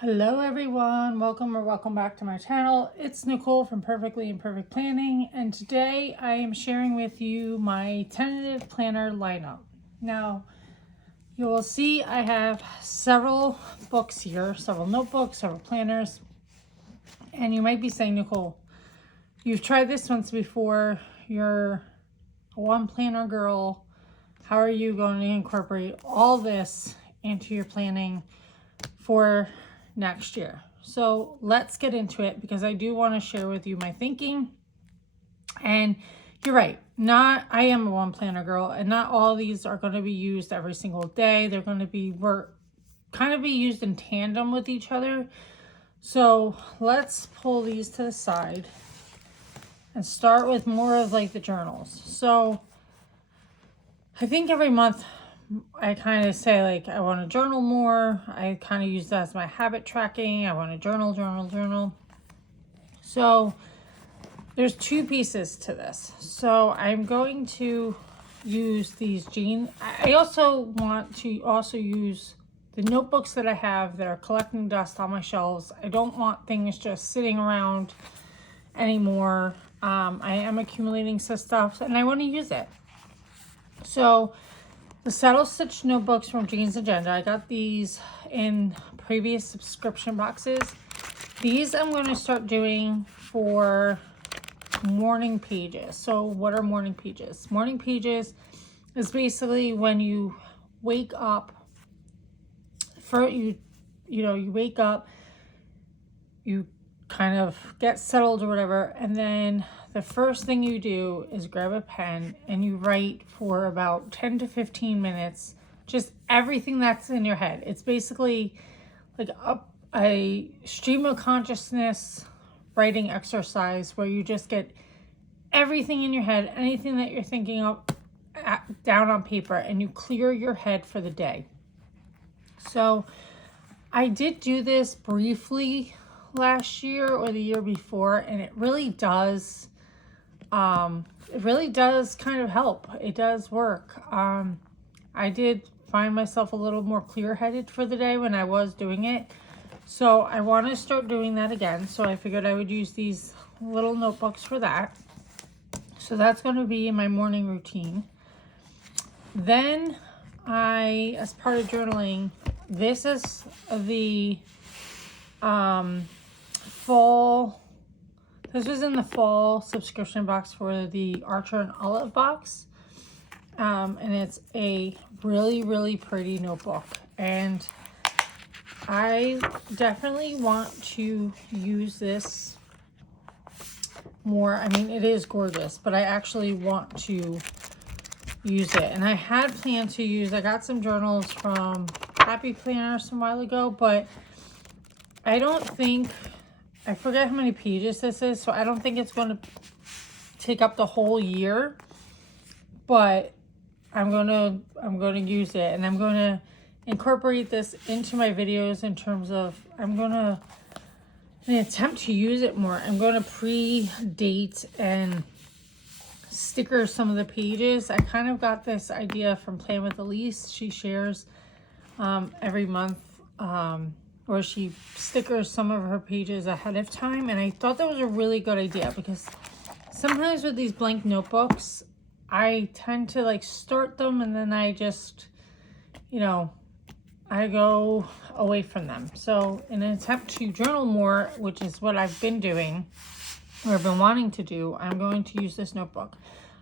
Hello everyone, welcome back to my channel. It's Nicole from Perfectly Imperfect Planning, and today I am sharing with you my tentative planner lineup. Now, you will see I have several books here, several notebooks, several planners, and you might be saying, Nicole, you've tried this once before, you're a one planner girl, how are you going to incorporate all this into your planning for next year? So let's get into it, because I do want to share with you my thinking. And you're right, I am a one planner girl, and not all these are going to be used every single day. They're going to be kind of be used in tandem with each other. So let's pull these to the side and start with more of like the journals. So I think every month I kind of say, like, I want to journal more. I kind of use that as my habit tracking. I want to journal. So there's two pieces to this. So I'm going to use these jeans. I also want to use the notebooks that I have that are collecting dust on my shelves. I don't want things just sitting around anymore. I am accumulating some stuff and I want to use it. So the Saddle Stitch notebooks from Jeans Agenda, I got these in previous subscription boxes. These I'm going to start doing for morning pages. So what are morning pages? Morning pages is basically when you wake up, you wake up, you kind of get settled or whatever, and then the first thing you do is grab a pen and you write for about 10 to 15 minutes, just everything that's in your head. It's basically like a stream of consciousness writing exercise where you just get everything in your head, anything that you're thinking of, down on paper, and you clear your head for the day. So I did do this briefly last year or the year before, and it really does kind of help. It does work. I did find myself a little more clear-headed for the day when I was doing it, so I want to start doing that again. So I figured I would use these little notebooks for that. So that's going to be in my morning routine. Then as part of journaling, this is the fall. This was in the fall subscription box for the Archer and Olive box. And it's a really, really pretty notebook. And I definitely want to use this more. I mean, it is gorgeous, but I actually want to use it. And I had planned to I got some journals from Happy Planner some while ago, but I forget how many pages this is, so I don't think it's going to take up the whole year, but I'm going to use it, and I'm going to incorporate this into my videos in terms of I'm going to attempt to use it more. I'm going to pre-date and sticker some of the pages. I kind of got this idea from Plan with Elise. She shares every month, or she stickers some of her pages ahead of time, and I thought that was a really good idea, because sometimes with these blank notebooks I tend to like start them and then I just I go away from them. So in an attempt to journal more, which is what I've been doing or I've been wanting to do, I'm going to use this notebook.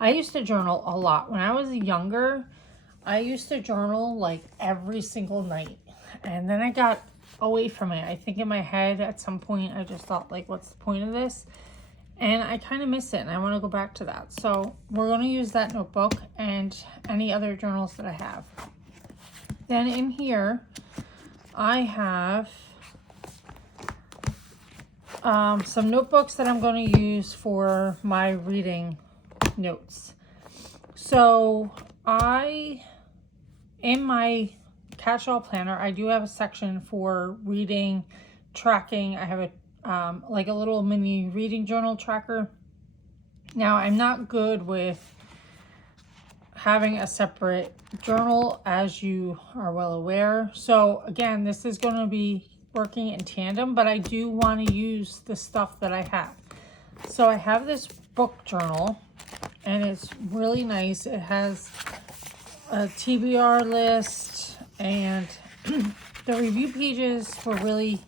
I used to journal a lot when I was younger. I used to journal like every single night, and then I got away from it. I think in my head at some point I just thought, like, what's the point of this? And I kind of miss it, and I want to go back to that. So we're going to use that notebook and any other journals that I have. Then in here I have some notebooks that I'm going to use for my reading notes. So in my catch-all planner, I do have a section for reading, tracking. I have like a little mini reading journal tracker. Now, I'm not good with having a separate journal, as you are well aware. So again, this is going to be working in tandem, but I do want to use the stuff that I have. So I have this book journal, and it's really nice. It has a TBR list, and the review pages were really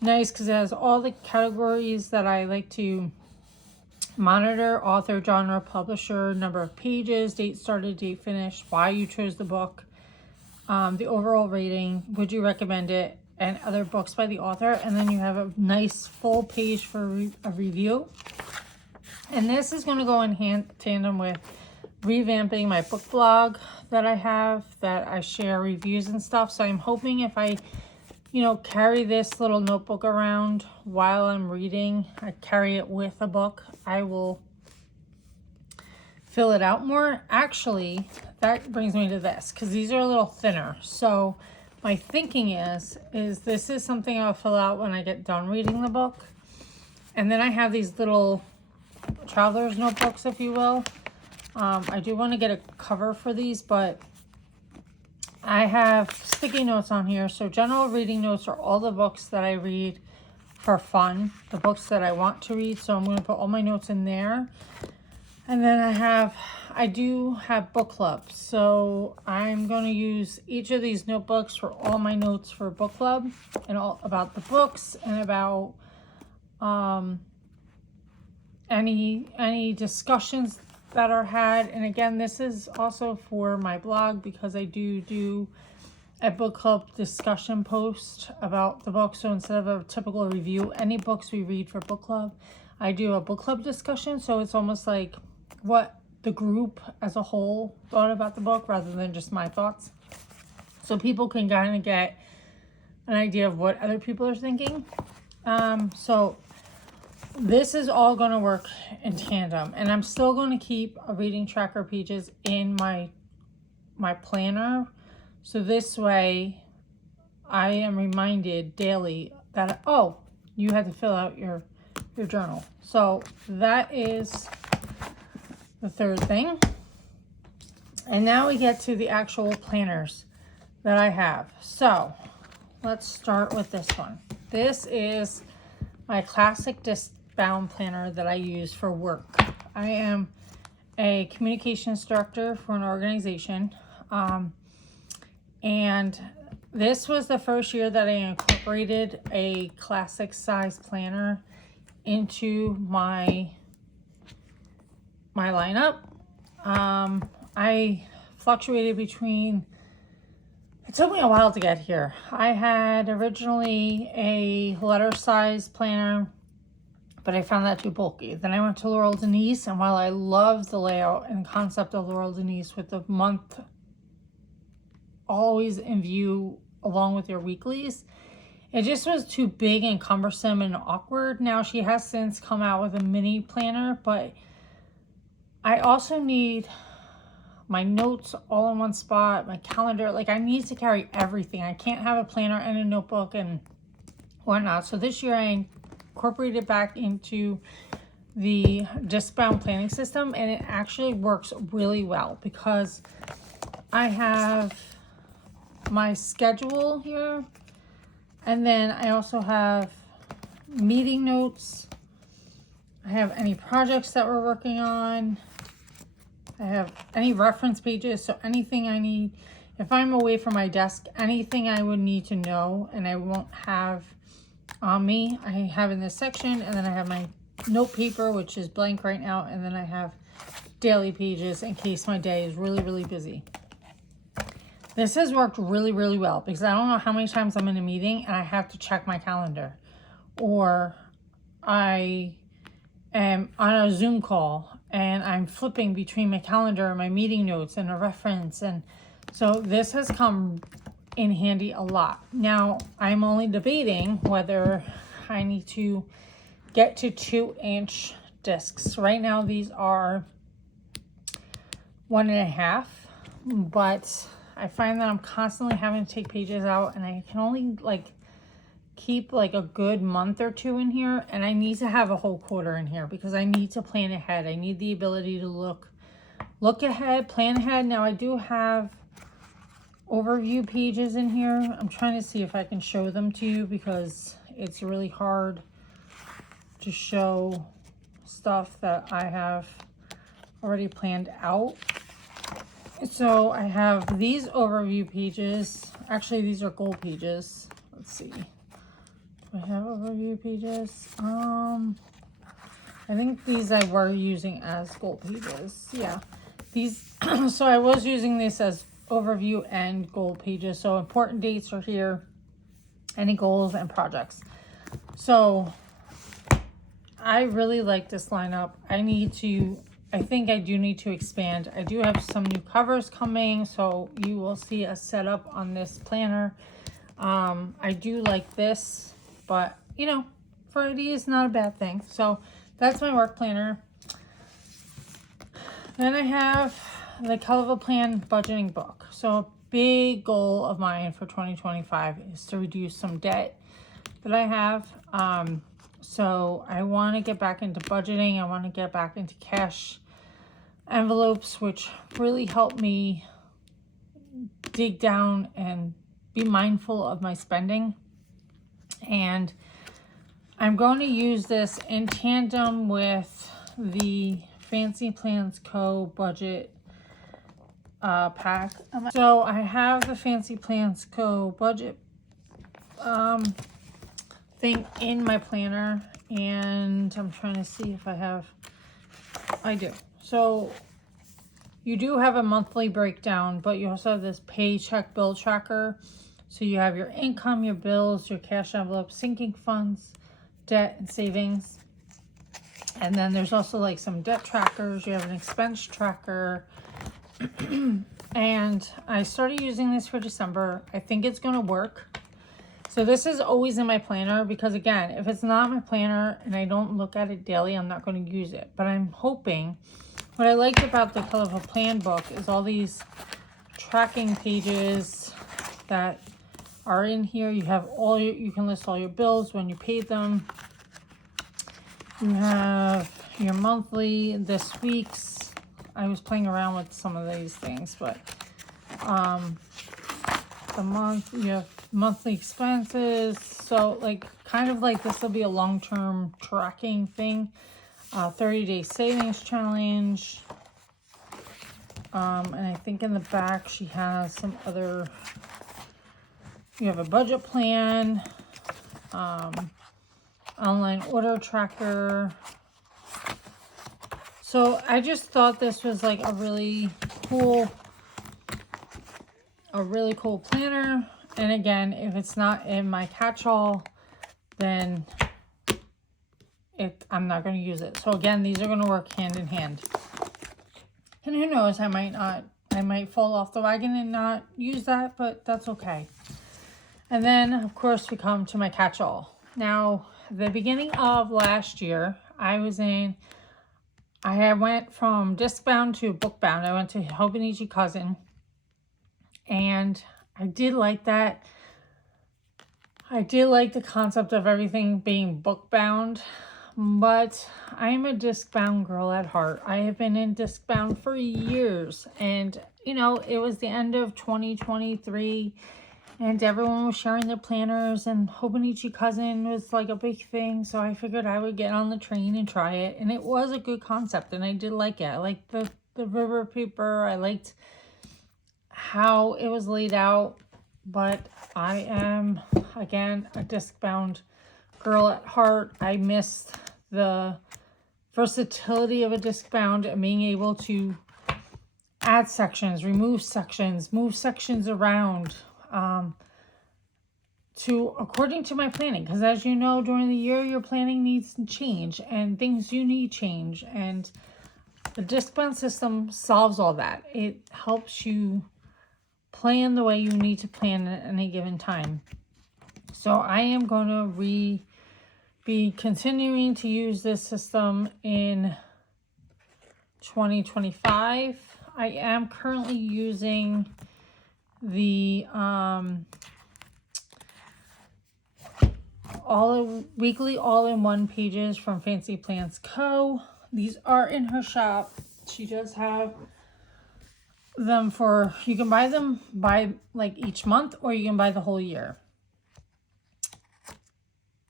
nice because it has all the categories that I like to monitor: author, genre, publisher, number of pages, date started, date finished, why you chose the book, the overall rating, would you recommend it, and other books by the author. And then you have a nice full page for a review. And this is going to go in tandem with revamping my book blog that I have, that I share reviews and stuff. So I'm hoping if I, carry this little notebook around while I'm reading, I carry it with a book, I will fill it out more. Actually, that brings me to this, because these are a little thinner. So my thinking is this is something I'll fill out when I get done reading the book. And then I have these little traveler's notebooks, if you will. I do want to get a cover for these, but I have sticky notes on here. So general reading notes are all the books that I read for fun, the books that I want to read. So I'm going to put all my notes in there. And then I do have book club. So I'm going to use each of these notebooks for all my notes for book club, and all about the books, and about any discussions that are had. And again, this is also for my blog, because I do a book club discussion post about the book. So instead of a typical review, any books we read for book club, I do a book club discussion. So it's almost like what the group as a whole thought about the book, rather than just my thoughts. So people can kind of get an idea of what other people are thinking. So this is all going to work in tandem, and I'm still going to keep a reading tracker pages in my planner. So this way I am reminded daily that, oh, you had to fill out your journal. So that is the third thing. And now we get to the actual planners that I have. So let's start with this one. This is my classic disc-bound planner that I use for work. I am a communications director for an organization. And this was the first year that I incorporated a classic size planner into my lineup. I fluctuated between, it took me a while to get here. I had originally a letter size planner, but I found that too bulky. Then I went to Laurel Denise, and while I love the layout and concept of Laurel Denise with the month always in view along with your weeklies, it just was too big and cumbersome and awkward. Now she has since come out with a mini planner, but I also need my notes all in one spot, my calendar. Like, I need to carry everything. I can't have a planner and a notebook and whatnot. So this year I incorporated back into the disc-bound planning system, and it actually works really well, because I have my schedule here, and then I also have meeting notes. I have any projects that we're working on. I have any reference pages, so anything I need. If I'm away from my desk, anything I would need to know and I won't have on me, I have in this section. And then I have my note paper, which is blank right now, and then I have daily pages in case my day is really, really busy. This has worked really, really well, because I don't know how many times I'm in a meeting and I have to check my calendar, or I am on a Zoom call and I'm flipping between my calendar and my meeting notes and a reference. And so this has come in handy a lot. Now, I'm only debating whether I need to get to 2-inch discs. Right now, these are 1.5, but I find that I'm constantly having to take pages out, and I can only keep a good month or two in here, and I need to have a whole quarter in here because I need to plan ahead. I need the ability to look ahead, plan ahead. Now I do have overview pages in here. I'm trying to see if I can show them to you because it's really hard to show stuff that I have already planned out. So I have these overview pages. Actually, these are goal pages. Let's see. Do I have overview pages? I think these I were using as goal pages. Yeah. These, so I was using this as overview and goal pages. So important dates are here, any goals and projects. So I really like this lineup. I think I do need to expand. I do have some new covers coming, so you will see a setup on this planner. I do like this, but you know, variety is not a bad thing. So that's my work planner. Then I have the Colorful Plan budgeting book. So a big goal of mine for 2025 is to reduce some debt that I have. So I want to get back into budgeting. I want to get back into cash envelopes, which really help me dig down and be mindful of my spending. And I'm going to use this in tandem with the Fancy Plans Co. budget pack. So I have the Fancy Plans Co. budget thing in my planner, and I'm trying to see if I do. So you do have a monthly breakdown, but you also have this paycheck bill tracker. So you have your income, your bills, your cash envelope, sinking funds, debt, and savings. And then there's also like some debt trackers. You have an expense tracker. And I started using this for December. I think it's going to work. So this is always in my planner because, again, if it's not in my planner and I don't look at it daily, I'm not going to use it. But I'm hoping, what I liked about the Colorful Plan book is all these tracking pages that are in here. You have you can list all your bills, when you paid them. You have your monthly, this week's. I was playing around with some of these things, but the month, you have monthly expenses. So like, kind of like this will be a long-term tracking thing. 30-day savings challenge. And I think in the back she has some other, you have a budget plan, online order tracker. So I just thought this was like a really cool planner. And again, if it's not in my catch-all, then I'm not going to use it. So again, these are going to work hand in hand. And who knows, I might fall off the wagon and not use that, but that's okay. And then, of course, we come to my catch-all. Now, the beginning of last year, I went from disc bound to book bound. I went to Hobonichi Cousin, and I did like that. I did like the concept of everything being book bound, but I'm a disc bound girl at heart. I have been in disc bound for years, and you know, it was the end of 2023. And everyone was sharing their planners, and Hobonichi Cousin was like a big thing. So I figured I would get on the train and try it. And it was a good concept, and I did like it. I liked the river paper. I liked how it was laid out. But I am, again, a disc-bound girl at heart. I missed the versatility of a disc-bound and being able to add sections, remove sections, move sections around. According to my planning, because as you know, during the year your planning needs to change and things you need change, and the disc bound system solves all that. It helps you plan the way you need to plan at any given time. So I am going to be continuing to use this system in 2025. I am currently using the weekly all-in-one pages from Fancy Plans Co. These are in her shop. She does have them for, you can buy them by like each month, or you can buy the whole year.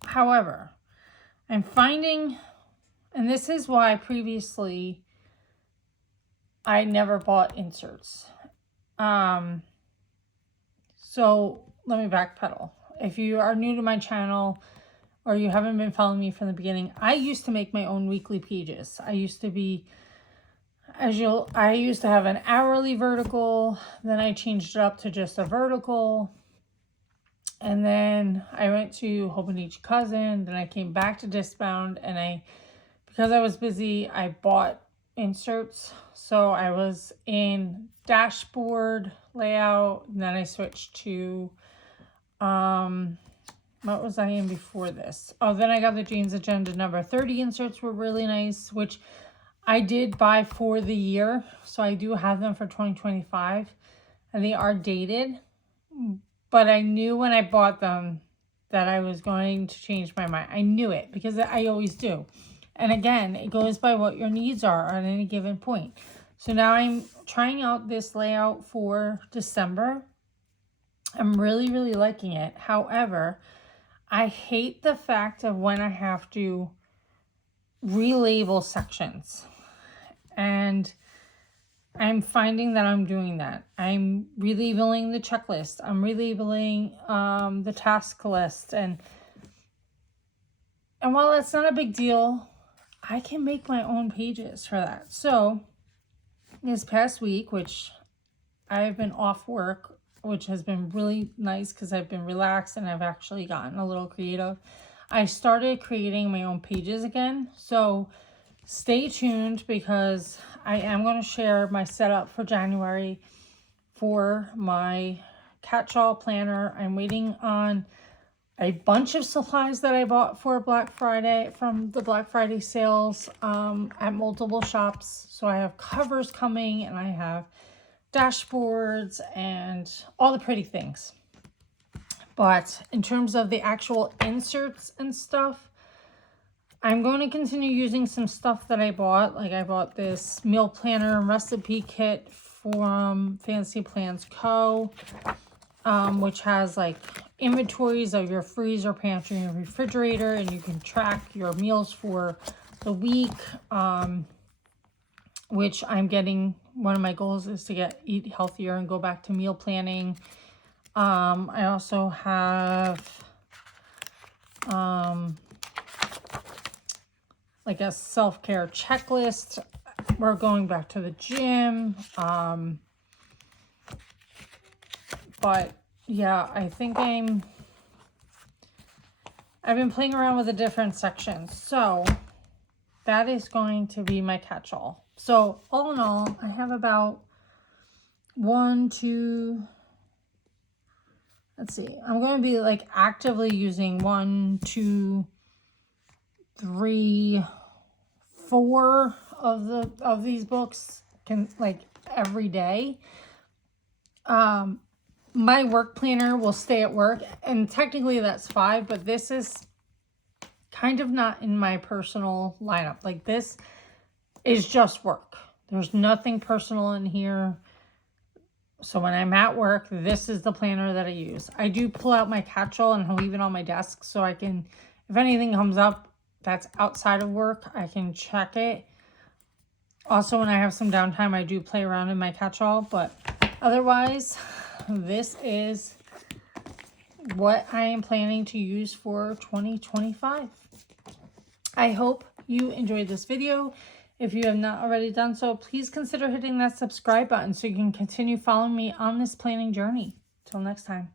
However, I'm finding, and this is why previously I never bought inserts. So let me backpedal. If you are new to my channel or you haven't been following me from the beginning, I used to make my own weekly pages. I used to be, I used to have an hourly vertical, then I changed it up to just a vertical. And then I went to Hope and Each Cousin, then I came back to Discbound, and because I was busy, I bought inserts. So I was in dashboard layout, and then I switched to, what was I in before this? Oh, then I got the Jane's Agenda number 30 inserts were really nice, which I did buy for the year. So I do have them for 2025, and they are dated. But I knew when I bought them that I was going to change my mind. I knew it because I always do. And again, it goes by what your needs are at any given point. So now I'm trying out this layout for December. I'm really, really liking it. However, I hate the fact of when I have to relabel sections. And I'm finding that I'm doing that. I'm relabeling the checklist. I'm relabeling the task list. And while that's not a big deal, I can make my own pages for that. So this past week, which I've been off work, which has been really nice because I've been relaxed and I've actually gotten a little creative, I started creating my own pages again. So stay tuned because I am going to share my setup for January for my catch-all planner. I'm waiting on a bunch of supplies that I bought for Black Friday from the Black Friday sales at multiple shops. So I have covers coming, and I have dashboards and all the pretty things. But in terms of the actual inserts and stuff, I'm going to continue using some stuff that I bought. Like I bought this meal planner and recipe kit from Fancy Plans Co., which has like inventories of your freezer, pantry, and refrigerator, and you can track your meals for the week, which I'm getting. One of my goals is to eat healthier and go back to meal planning. I also have like a self-care checklist. We're going back to the gym. But yeah, I think I've been playing around with the different sections. So that is going to be my catch-all. So all in all, I have about I'm going to be like actively using 1, 2, 3, 4 of these books like every day. My work planner will stay at work, and technically that's 5, but this is kind of not in my personal lineup. Like this is just work. There's nothing personal in here. So when I'm at work, this is the planner that I use. I do pull out my catch-all and leave it on my desk so I can, if anything comes up that's outside of work, I can check it. Also, when I have some downtime, I do play around in my catch-all, but otherwise, this is what I am planning to use for 2025. I hope you enjoyed this video. If you have not already done so, please consider hitting that subscribe button so you can continue following me on this planning journey. Till next time.